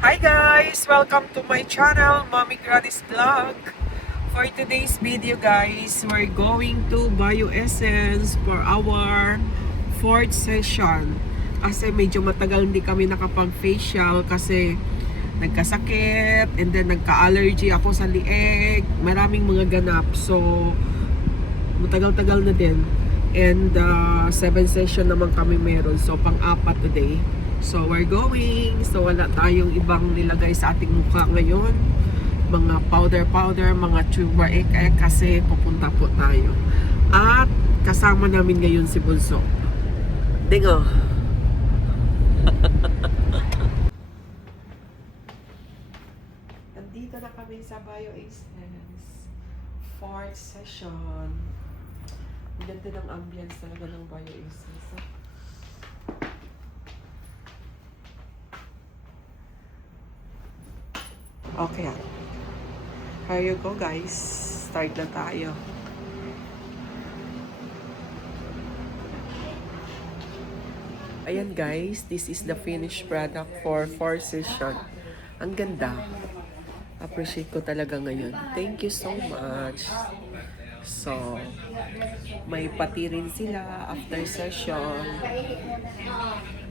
Hi guys! Welcome to my channel, Mommy Granny's Vlog. For today's video guys, we're going to Bioessence for our 4th session. Kasi medyo matagal hindi kami nakapag-facial kasi nagkasakit and then nagka-allergy ako sa lieg. Maraming mga ganap. So, matagal-tagal na din. And 7 session naman kami meron. So, pang-apat today. So, we're going. So, wala tayong ibang nilagay sa ating mukha ngayon. Mga powder, mga tuber ek kasi pupunta po tayo. At kasama namin ngayon si Bunso. Dingo. Nandito na kami sa Bioessence 4th session. Ang ganda ng ambience talaga ng Bioessence. Okay. Here you go guys. Start na tayo. Ayan guys, this is the finished product for 4th session. Ang ganda. Appreciate ko talaga ngayon. Thank you so much. So, may pati rin sila after session.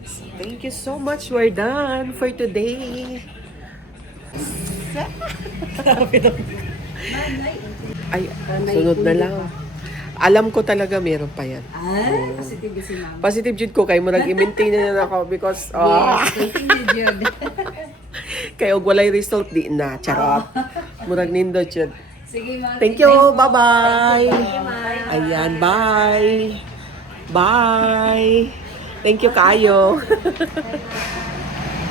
So, thank you so much. We're done for today. Ay, sunod na lang. Alam ko talaga meron pa yan. Positive si mama. Positive jud ko kay murag i-maintain na ako because Positive yun. kay og walay result di na charot. Murag nindo jud. Sige, ma'am. Thank you. Bye-bye. Thank you, ma'am. Ayan, bye. Bye. Thank you kayo.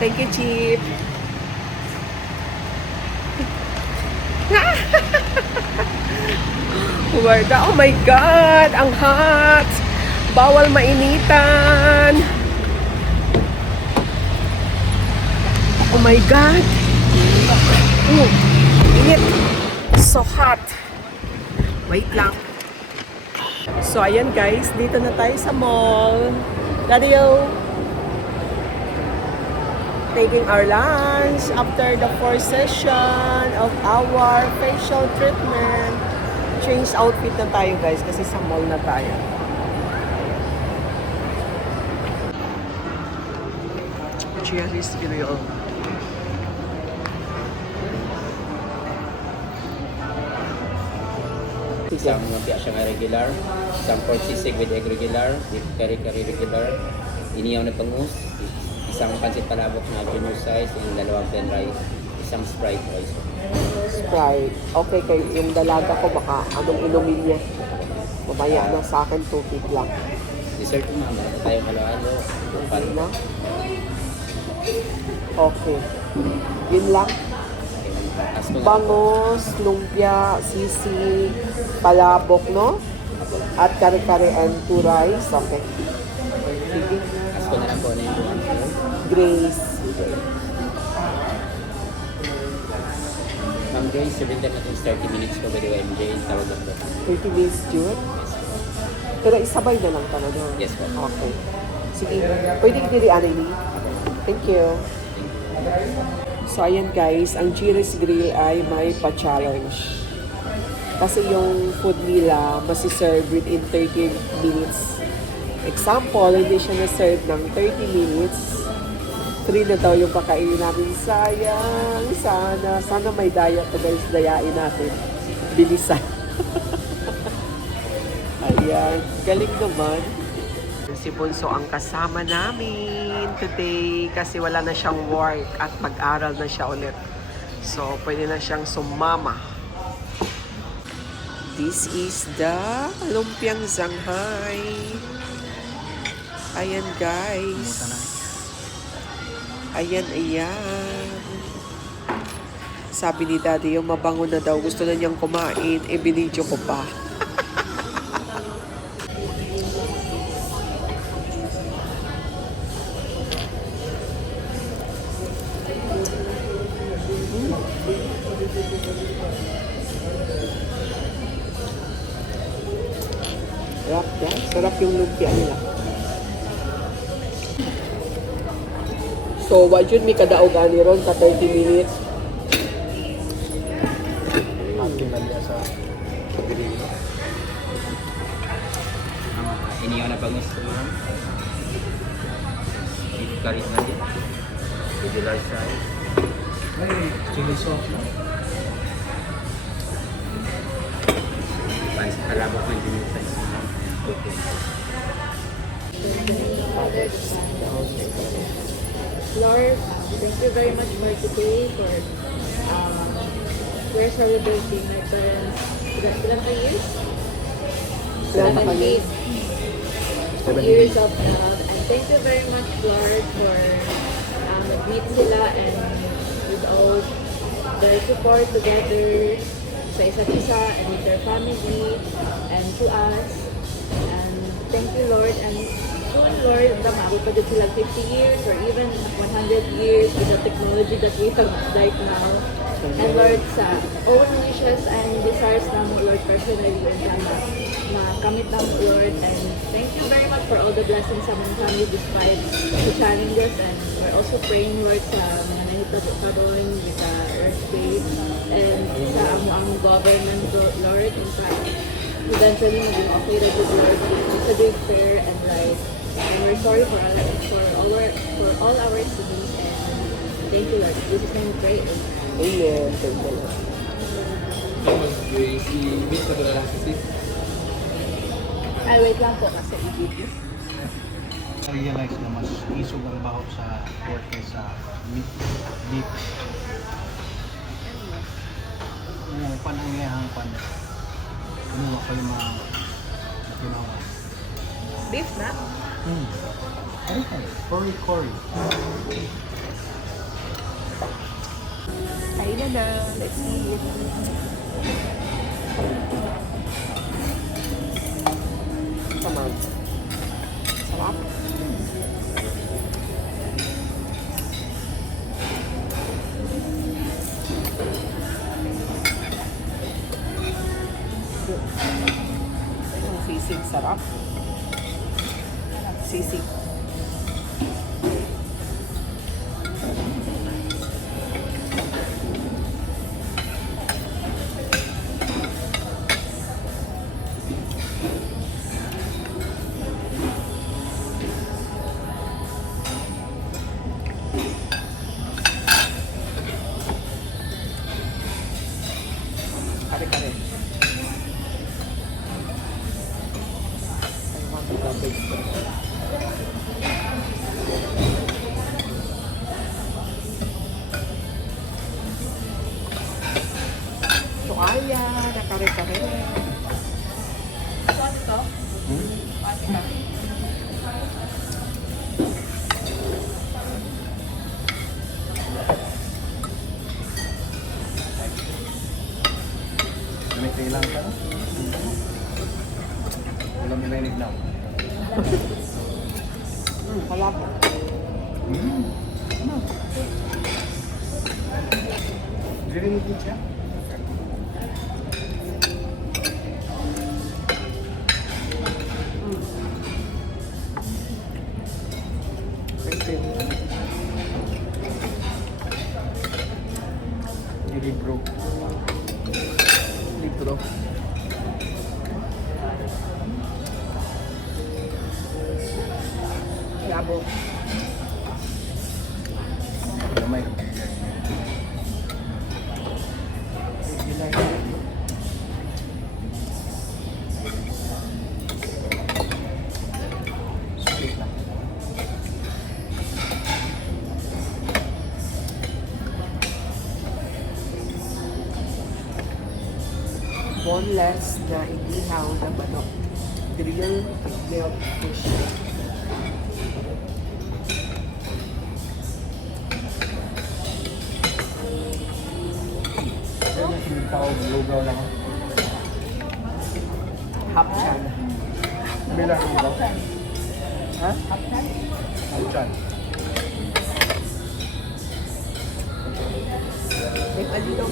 Thank you, Chip. Oh my God! Ang hot! Bawal mainitan! Oh my God! Init! So hot! Wait lang. So ayan guys, dito na tayo sa mall. Daddy-o! Taking our lunch after the 4th session of our facial treatment. Change outfit na tayo guys kasi sa mall na tayo. Cherries grill. Isang lumpia siya nga regular, isang pork sisig with egg regular, with kari-kari regular, iniyaw na bangus, isang pansit palabok na junior size, yung dalawang plain rice, isang Sprite rice. Sprite. Okay, kay yung dalaga ko baka anong inumin niya. Mamaya na sa akin, tubig lang. Dessert mo mama, tayo halo-halo, upan. Na? Okay. Yun lang. Ask ko nga po. Bangos, lumpia, sisig, palabok, no? At kare-kare and 2 rice. Okay. Sige. Ask ko na lang po na yung buwan ko. Grace. Ma'am Grace, serving time natin is 30 minutes po by the way, MJ, tawag lang po. 30 minutes, Jude. Pero isabay na lang talaga. Yes po. Okay. Sige. Pwede diri ano ni? Thank you. So, ayan guys, ang Cherries Grill ay may pa-challenge. Kasi yung food nila masiserve within 30 minutes. Example, hindi siya na-serve ng 30 minutes. 3 na daw yung kakainin namin. Sayang, sana may diet na guys, dayain natin. Bilisan. Ayan, galing naman. Si Bunso ang kasama namin today kasi wala na siyang work at mag-aral na siya ulit. So, pwede na siyang sumama. This is the lumpiang Shanghai. Ayan guys. Ayan. Sabi ni Daddy, yung mabango na daw, gusto na niyang kumain, binidyo ko pa. Sarap yan. Sarap yung lumpia nila. So, what should be kadaog ani ron sa 30 minutes? Iniyaw na bangus ko ma'am. Beef curry na din. Regular size. Chili sauce na. Pansit palabok ng junior size ma'am. Okay. Lord, thank you very much for today, for we're celebrating my parents' ilang ka years? 78 years of love. And thank you very much, Lord, for nag-meet sila and with all their support together sa isa't isa and with their family and to us. And thank you, Lord. And soon, Lord, maabot pa din sila 50 years or even 100 years with the technology that we have right now. And Lord, sa own wishes and desires na mo, Lord, personally, and sana makamit na mo, Lord. And thank you very much for all the blessings sa mga family despite the challenges. And we're also praying, Lord, sa mga nahitabo doon with the earthquake and sa ang government, Lord. In fact, eventually, maging okay rin with Lord. It's a big prayer and right. And we're sorry for all our sins. And thank you, Lord. In Jesus' name we pray. Amen. Thank you, Lord. I-miss na doon lang kasi Ay, wait lang po kasi i-video. realize na mas isog ang baho sa pork kaysa beef. Ano, panangyayang pan. Ano pa yung mga ginawa? Beef na? Okay. Curry. Ayun na. Let's see it. Tamam. Sarap. Ang sisig sarap. Sisig. Kare-kare. Tuaya na kare-kare. Ano to? May kailang ka na? Walang nilainig na. Halap. Dirinig din siya? Thank you. Libro. Libro. Labo. Gamay. Split lang. Boneless na inihaw na manok. Grilled milk fish. Pero yung tawag lugaw lang. Hapchan. Bilang lugaw. Ha? Alchan. May kalinaw.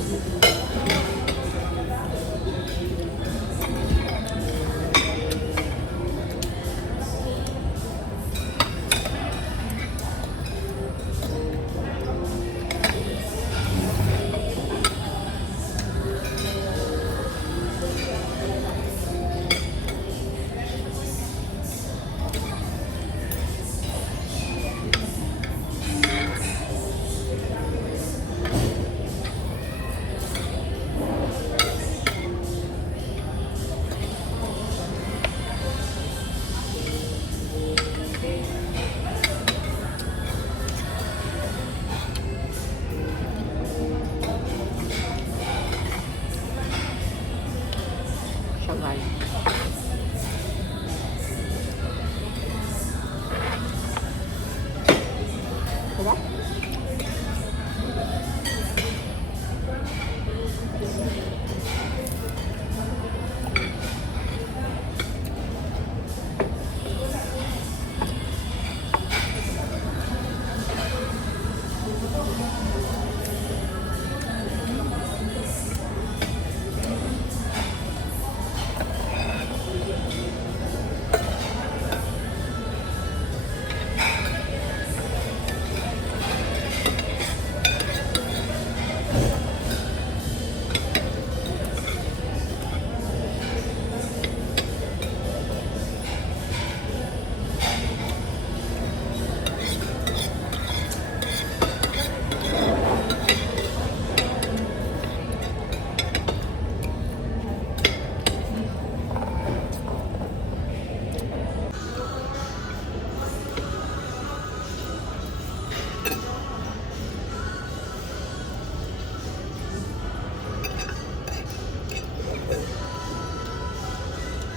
Sarap.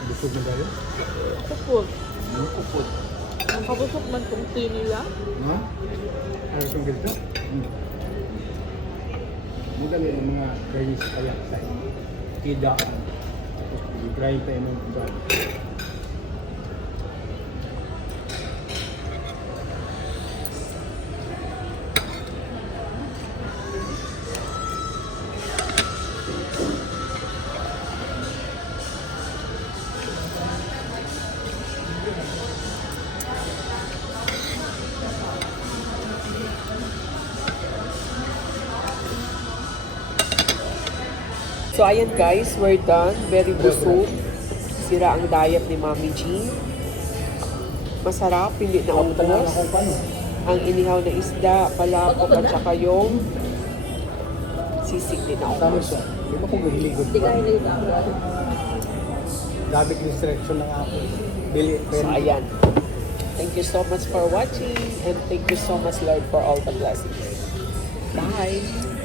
Busog na tayo? Kupot. Upod. Ang kabusok man kung nila. No? Ano itong ganito? Madali ang mga Chinese kaya sa tida. Tapos i-grind pa yung mga So ayan guys, we're done. Very busog. Sira ang diet ni Mami G. Masarap, hindi na ubos. Ang inihaw na isda, palapok at saka yung sisig din na Tama ubos. siya. Di ba kung mahiligod Hindi ka pa? hinigawad. Gamit restriction ng ako. Dili. So ayan. Thank you so much for watching and thank you so much Lord for all the blessings. Bye!